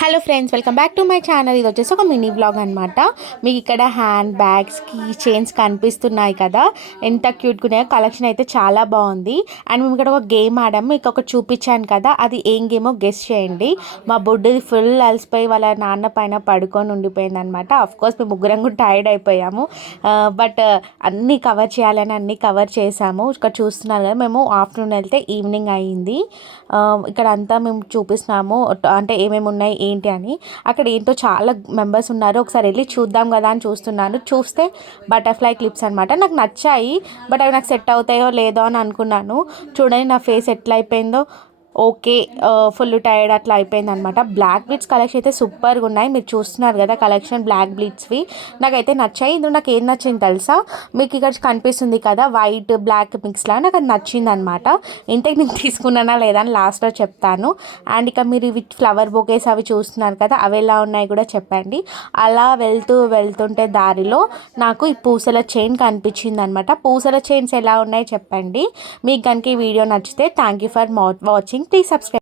Hello friends, welcome back to my channel. ఇది వచ్చేసి ఒక మినీ వ్లాగ్ అనమాట. మీకు ఇక్కడ హ్యాండ్ బ్యాగ్స్, కీ చైన్స్ కనిపిస్తున్నాయి కదా, ఎంత క్యూట్గా ఉన్నాయో. కలెక్షన్ అయితే చాలా బాగుంది. అండ్ మేము ఇక్కడ ఒక గేమ్ ఆడాము, మీకు ఒకటి చూపించాను కదా, అది ఏం గేమో గెస్ చేయండి. మా బుడ్డిది ఫుల్ అలసిపోయి వాళ్ళ నాన్న పైన పడుకొని ఉండిపోయింది అనమాట. కోర్స్ మేము ముగ్గురం కూడా టైర్డ్ అయిపోయాము. బట్ అన్నీ కవర్ చేయాలని అన్నీ కవర్ చేసాము. ఇక్కడ చూస్తున్నారు కదా, మేము ఆఫ్టర్నూన్ వెళ్తే ఈవినింగ్ అయ్యింది. ఇక్కడ అంతా మేము చూపిస్తున్నాము, అంటే ఏమేమి ఉన్నాయి ఏంటి అని. అక్కడ ఏంటో చాలా మెంబర్స్ ఉన్నారు, ఒకసారి వెళ్ళి చూద్దాం కదా అని చూస్తున్నాను. చూస్తే బటర్ఫ్లై క్లిప్స్ అనమాట. నాకు నచ్చాయి, బట్ అవి నాకు సెట్ అవుతాయో లేదో అని అనుకున్నాను. చూడండి నా ఫేస్ ఎట్లా అయిపోయిందో. ఓకే, ఫుల్ టైర్డ్ అట్లా అయిపోయింది అనమాట. బ్లాక్ బ్లీడ్స్ కలెక్షన్ అయితే సూపర్గా ఉన్నాయి. మీరు చూస్తున్నారు కదా కలెక్షన్, బ్లాక్ బ్లీడ్స్వి నాకైతే నచ్చాయి. ఇందులో నాకు ఏం నచ్చింది తెలుసా, మీకు ఇక్కడ కనిపిస్తుంది కదా వైట్ బ్లాక్ మిక్స్లా, నాకు అది నచ్చింది అనమాట. ఇంతకు నేను తీసుకున్నానా లేదా అని లాస్ట్లో చెప్తాను. అండ్ ఇక మీరు ఇవి ఫ్లవర్ బొకేస్ అవి చూస్తున్నారు కదా, అవి ఎలా ఉన్నాయి కూడా చెప్పండి. అలా వెళ్తుంటే దారిలో నాకు ఈ పూసల చైన్ కనిపించింది అనమాట. పూసల చైన్స్ ఎలా ఉన్నాయి చెప్పండి. మీకు కనుక ఈ వీడియో నచ్చితే thank you for watching. Please subscribe.